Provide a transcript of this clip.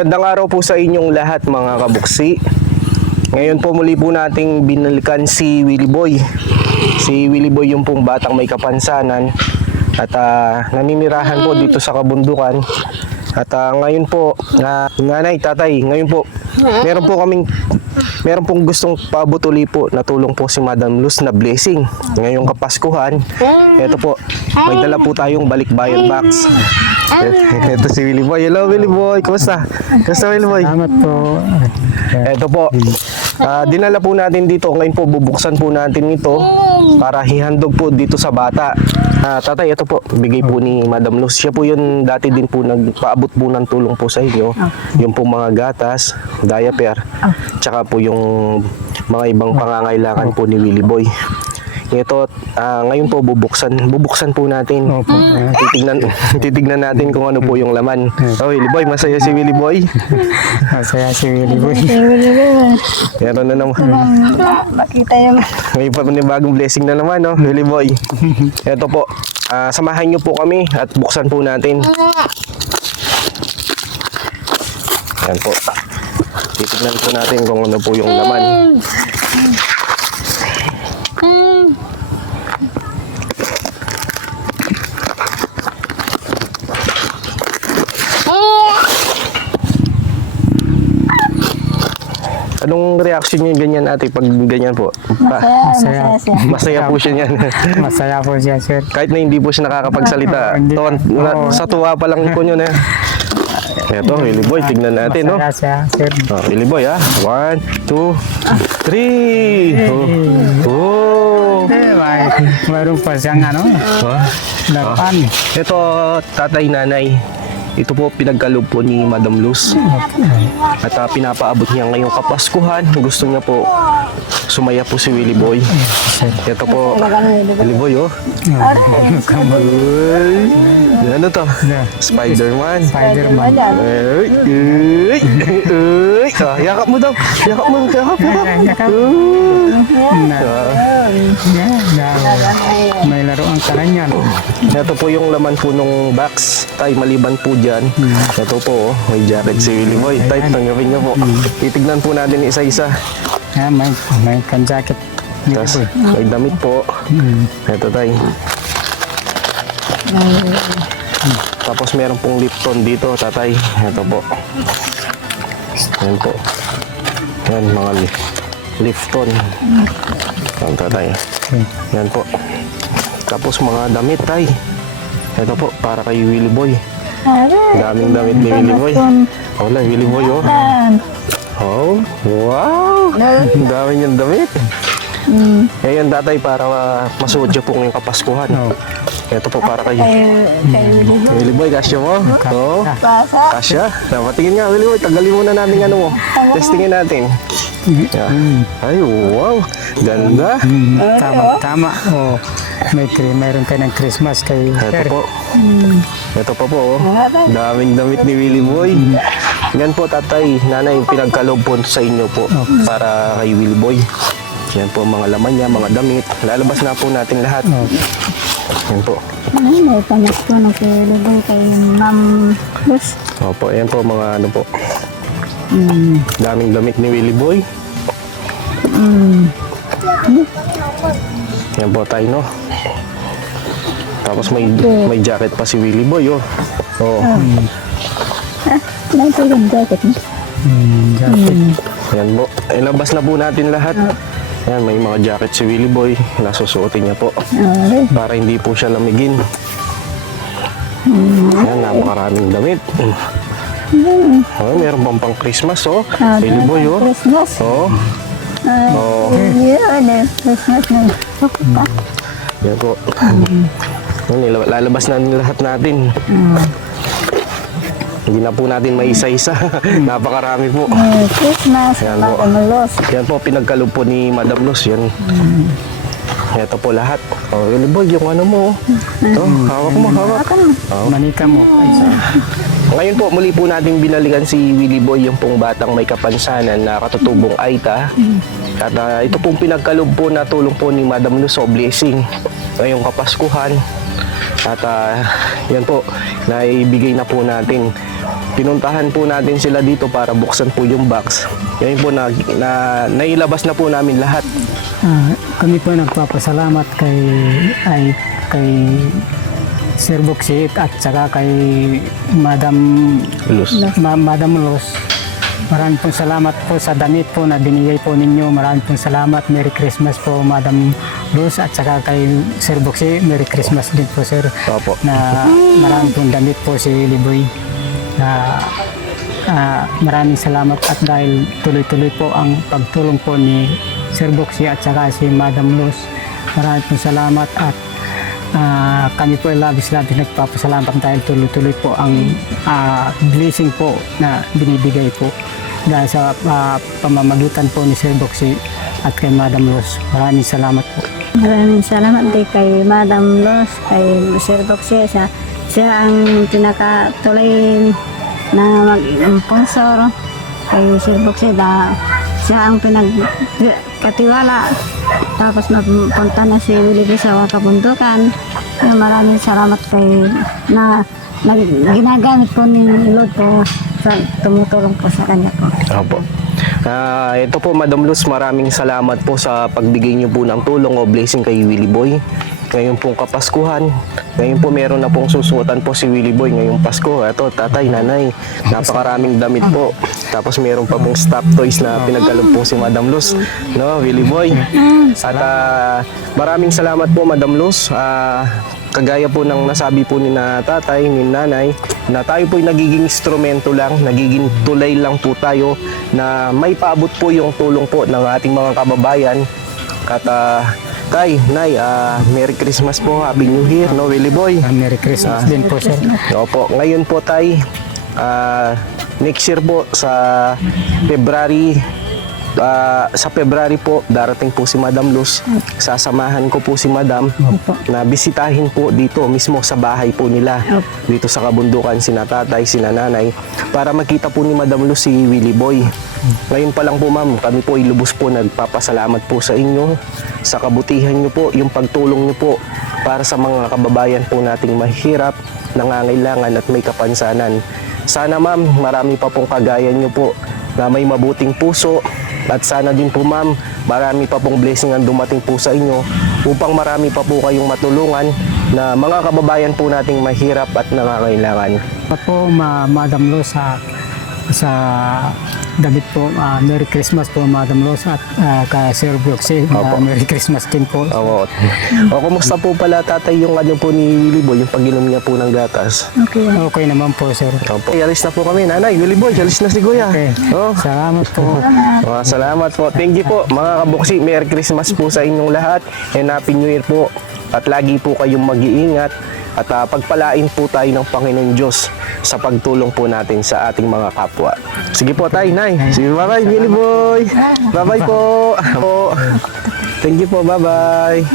Magandang araw po sa inyong lahat mga kabuksi. Ngayon po muli po nating binalikan si Willie Boy. Si Willie Boy yung pong batang may kapansanan at naninirahan po dito sa kabundukan. At ngayon po, nanay, tatay, ngayon po, meron pong gustong pabutuli po na tulong po si Madam Luz na blessing. Ngayong Kapaskuhan, ito po, may dala po tayong balikbayan box. Ito si Willie Boy. Hello Willie Boy, kumusta? Kumusta Willie Boy? Salamat po. Ito po, dinala po natin dito. Ngayon po bubuksan po natin ito para hihandog po dito sa bata. Tatay, ito po, bigay po ni Madam Luz. Siya po yun dati din po nagpaabot po ng tulong po sa inyo. Yung po mga gatas, diaper, tsaka po yung mga ibang pangangailangan po ni Willie Boy. Ito, ngayon po bubuksan po natin. Titignan natin kung ano po yung laman. Oh, Willie Boy, masaya si Willie Boy. Masaya si Willie Boy. Meron na naman. Makita yung... May bagong blessing na naman, no, Willie Boy. Ito po, samahan nyo po kami at buksan po natin. Yan po. Titignan po natin kung ano po yung laman. Anong reaction niyo ganyan ate pag ganyan po? Masaya siya. Masaya po siya niyan. Masaya po siya, sir. Kahit na hindi po siya nakakapagsalita. Sa tuwa pa lang po yun eh. Ito, Willie Boy, tignan natin, no? Masaya siya, sir. Willie Boy, 1, 2, 3. Oh. Mayroon pa siyang lapan. Ito, tatay, nanay. Ito po pinagkaloob po ni Madam Luz. At pinapaabot niya ngayong Kapaskuhan. Gusto niya po sumaya po si Willie Boy. Ito po, Willie Boy, oh. Uy, ano to? Spider-Man. Spider-Man. Yakap mo daw. Yakap mo. May laruan ka rin yan. Ito po yung laman po nung box. Tay, maliban po dyan. Ito po, may jacket si Willie Boy. Tay, tanggapin niyo po. Titignan po natin isa-isa. May kan-jacket. Tapos, may damit po. Ito, tay. Tapos meron pong Lipton dito, tatay. Ito po. Yan po. Yan, mga Lipton. Yan, tatay. Yan po. Tapos mga damit, tay. Ito po, para kay Willie Boy. Daming damit ni Willie Boy. Wala, Willie Boy, oh. Oh, wow! Ang dami niyang damit. Ngayon, tatay, para masuot niyo po ngayong Kapaskuhan. Ito po para kay Willie Boy, kasya mo? Oo. Kasya? Patingin nga, Willie Boy. Tagalin muna namin ano mo. Testingin natin. Ay, wow! Ganda! Tama. Oh, mayroon kayo ng Christmas kay Ito po. Ito pa po, oh. Daming damit ni Willie Boy. Yan po, tatay, nanay, pinagkaloob po sa inyo po para kay Willie Boy. Yan po mga laman niya, mga damit. Lalabas na po natin lahat. Yan po. May panas po ng kilibay kay Ma'am Luz. Opo, yan po mga ano po. Daming damit ni Willie Boy. Yan po tayo, no? Tapos may jacket pa si Willie Boy, oh. Oh. May tulong jacket mo. jacket. Yan po. Ilabas na po natin lahat. Yan, may mga jacket si Willie Boy. Nasusuotin niya po. Para hindi po siya lamigin. Yan, napakaraming damit. Oh, meron pang Christmas, oh. Willie Boy, oh. Christmas. Oh. Oh. Christmas na. Yan po. Yan, lalabas na lahat natin. Hindi na po natin may isa-isa. Napakarami po. Christmas. Yan po. Madam Luz. Yan po, pinagkaloob po ni Madam Luz. Yan. Ito po lahat. Oh, Willie Boy, yung ano mo. Oh, hawak mo, hawak. Manika mo. Ngayon po, muli po natin binalikan si Willie Boy, yung pong batang may kapansanan na katutubong Aita. At ito pong pinagkaloob po na tulong po ni Madam Luz o blessing ngayong Kapaskuhan. At yan po, naibigay na po natin. pinuntahan po natin sila dito para buksan po yung box. Ngayon po nailabas na po namin lahat. Kami po nagpapasalamat kay Sir Boksit at saka kay Madam Madam Luz. Maraming pong salamat po sa damit po na binigay po ninyo. Maraming pong salamat. Merry Christmas po, Madam Luz, at saka kay Sir Boksit. Merry Christmas din po, Sir. Opo. Na maraming pong damit po si Liboy. Maraming salamat at dahil tuloy-tuloy po ang pagtulong po ni Sir Boksit at saka si Madam Luz. Maraming pong salamat at kami po labis-labis nagpapasalamat dahil tuloy-tuloy po ang blessing po na binibigay po dahil sa pamamagitan po ni Sir Boksit at kay Madam Luz. Maraming salamat po. Maraming salamat din kay Madam Luz, kay Sir Boksit. Siya ang pinakatuloy na mag-sponsor kay Sir Boksit. Siya ang pinagkatiwala. Tapos mapunta na si Willie sa kabundukan. Maraming salamat kay na ginagamit po ni Lord po sa tumutulong po sa kanya po. Opo. Ito po, Madam Luz, maraming salamat po sa pagbigay niyo po ng tulong o blessing kay Willie Boy. Ngayon pong Kapaskuhan, ngayon po meron na pong susuotan po si Willie Boy ngayong Pasko. Ito, tatay, nanay, napakaraming damit po. Tapos meron pa pong stop toys na pinagkalog po si Madam Luz, no, Willie Boy. At maraming salamat po, Madam Luz. Kagaya po ng nasabi po ni na tatay, ni nanay, na tayo po'y nagiging instrumento lang, nagiging tulay lang po tayo na may paabot po yung tulong po ng ating mga kababayan. At tay, nay, Merry Christmas po, Happy New Year, no, Willie Boy. Merry Christmas din po, Sir. Opo, ngayon po tay, next year po sa February, po darating po si Madam Luz. Sasamahan ko po si Madam na bisitahin po dito mismo sa bahay po nila, dito sa kabundukan, sina tatay, sina nanay, para makita po ni Madam Luz si Willie Boy. Ngayon pa lang po, ma'am, kami po ilubos po nagpapasalamat po sa inyo sa kabutihan nyo po, yung pagtulong nyo po para sa mga kababayan po nating mahirap, nangangailangan at may kapansanan. Sana, ma'am, marami pa pong kagaya nyo po na may mabuting puso. At sana din po, ma'am, marami pa pong blessing ang dumating po sa inyo upang marami pa po kayong matulungan na mga kababayan po nating mahirap at nangangailangan. At po, Madam Luz, sa damit po, Merry Christmas po, Madam Luz, at kay Sir Boksit, Merry Christmas din po. O, kumusta po pala, tatay, yung ano po ni Willie Boy, yung pag-inom niya po ng gatas? Okay naman po, Sir. Opo. Alis na po kami, nanay, Willie Boy, alis na si Kuya. Okay. Salamat po. Salamat po. Thank you po, mga kabuksi. Merry Christmas po sa inyong lahat and Happy New Year po. At lagi po kayong mag-iingat at pagpalain po tayo ng Panginoon Diyos sa pagtulong po natin sa ating mga kapwa. Sige po, tay, nay. Sige, bye-bye, Willie Boy. Bye-bye po. Thank you po, bye-bye.